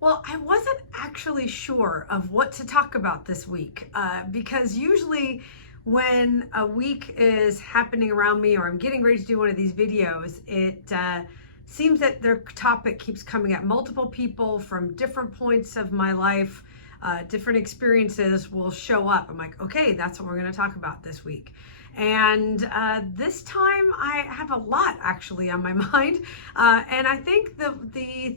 Well, I wasn't actually sure of what to talk about this week because usually when a week is happening around me or I'm getting ready to do one of these videos, it seems that their topic keeps coming at multiple people from different points of my life. Different experiences will show up. I'm like, okay, that's what we're going to talk about this week. And this time I have a lot actually on my mind. And I think the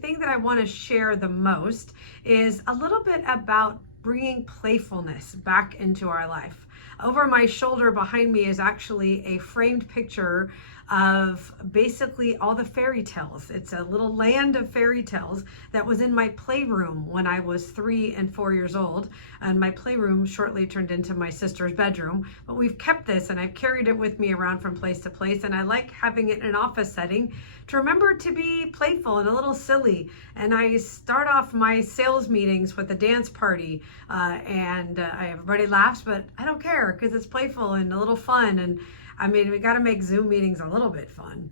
thing that I want to share the most is a little bit about bringing playfulness back into our life. Over my shoulder behind me is actually a framed picture of basically all the fairy tales. It's a little land of fairy tales that was in my playroom when I was 3 and 4 years old. And my playroom shortly turned into my sister's bedroom. But we've kept this and I've carried it with me around from place to place. And I like having it in an office setting to remember to be playful and a little silly. And I start off my sales meetings with a dance party everybody laughs, but I don't care because it's playful and a little fun. And I mean, we got to make Zoom meetings a little bit fun.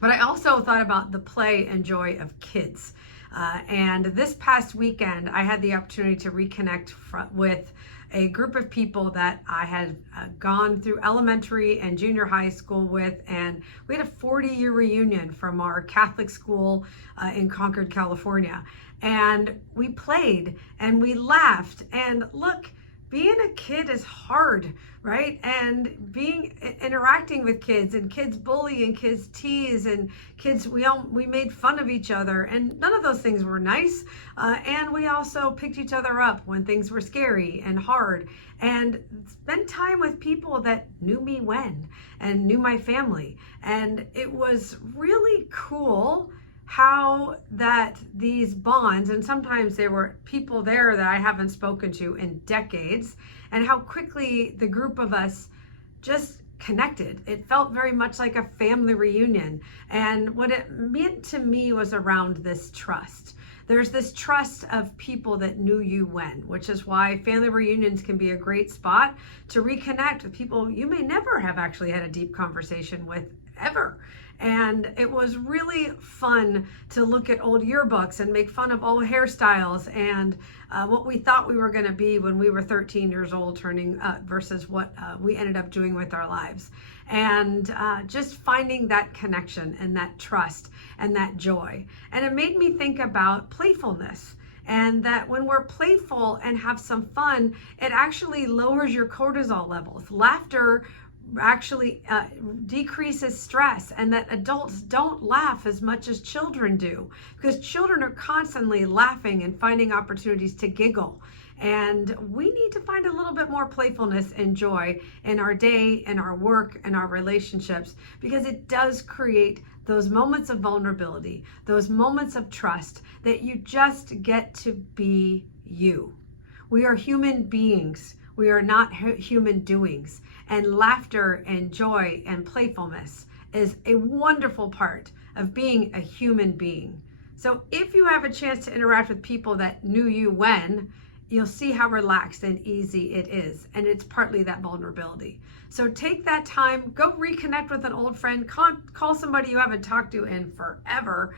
But I also thought about the play and joy of kids. And this past weekend, I had the opportunity to reconnect with a group of people that I had gone through elementary and junior high school with, and we had a 40-year reunion from our Catholic school in Concord, California. And we played and we laughed, and look, being a kid is hard, right? And interacting with kids, and kids bully and kids tease, and kids, we made fun of each other, and none of those things were nice. And we also picked each other up when things were scary and hard, and spent time with people that knew me when and knew my family. And it was really cool how that these bonds, and sometimes there were people there that I haven't spoken to in decades, and how quickly the group of us just connected. It felt very much like a family reunion. And what it meant to me was around this trust. There's this trust of people that knew you when, which is why family reunions can be a great spot to reconnect with people you may never have actually had a deep conversation with ever. And it was really fun to look at old yearbooks and make fun of old hairstyles and what we thought we were going to be when we were 13 years old turning versus what we ended up doing with our lives. And just finding that connection and that trust and that joy. And it made me think about playfulness. And that when we're playful and have some fun, it actually lowers your cortisol levels. Laughter actually decreases stress, and that adults don't laugh as much as children do, because children are constantly laughing and finding opportunities to giggle. And we need to find a little bit more playfulness and joy in our day, in our work, and our relationships, because it does create those moments of vulnerability, those moments of trust that you just get to be you. We are human beings. We are not human doings. And laughter and joy and playfulness is a wonderful part of being a human being. So if you have a chance to interact with people that knew you when, you'll see how relaxed and easy it is. And it's partly that vulnerability. So take that time, go reconnect with an old friend, call somebody you haven't talked to in forever,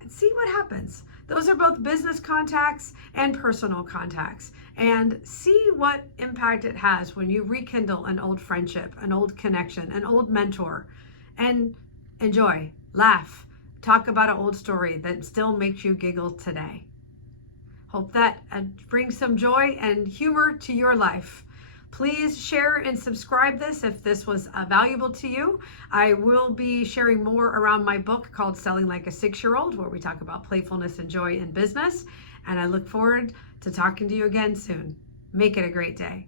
and see what happens. Those are both business contacts and personal contacts. And see what impact it has when you rekindle an old friendship, an old connection, an old mentor. And enjoy, laugh, talk about an old story that still makes you giggle today. Hope that brings some joy and humor to your life. Please share and subscribe this if this was valuable to you. I will be sharing more around my book called Selling Like a 6-Year-Old, where we talk about playfulness and joy in business. And I look forward to talking to you again soon. Make it a great day.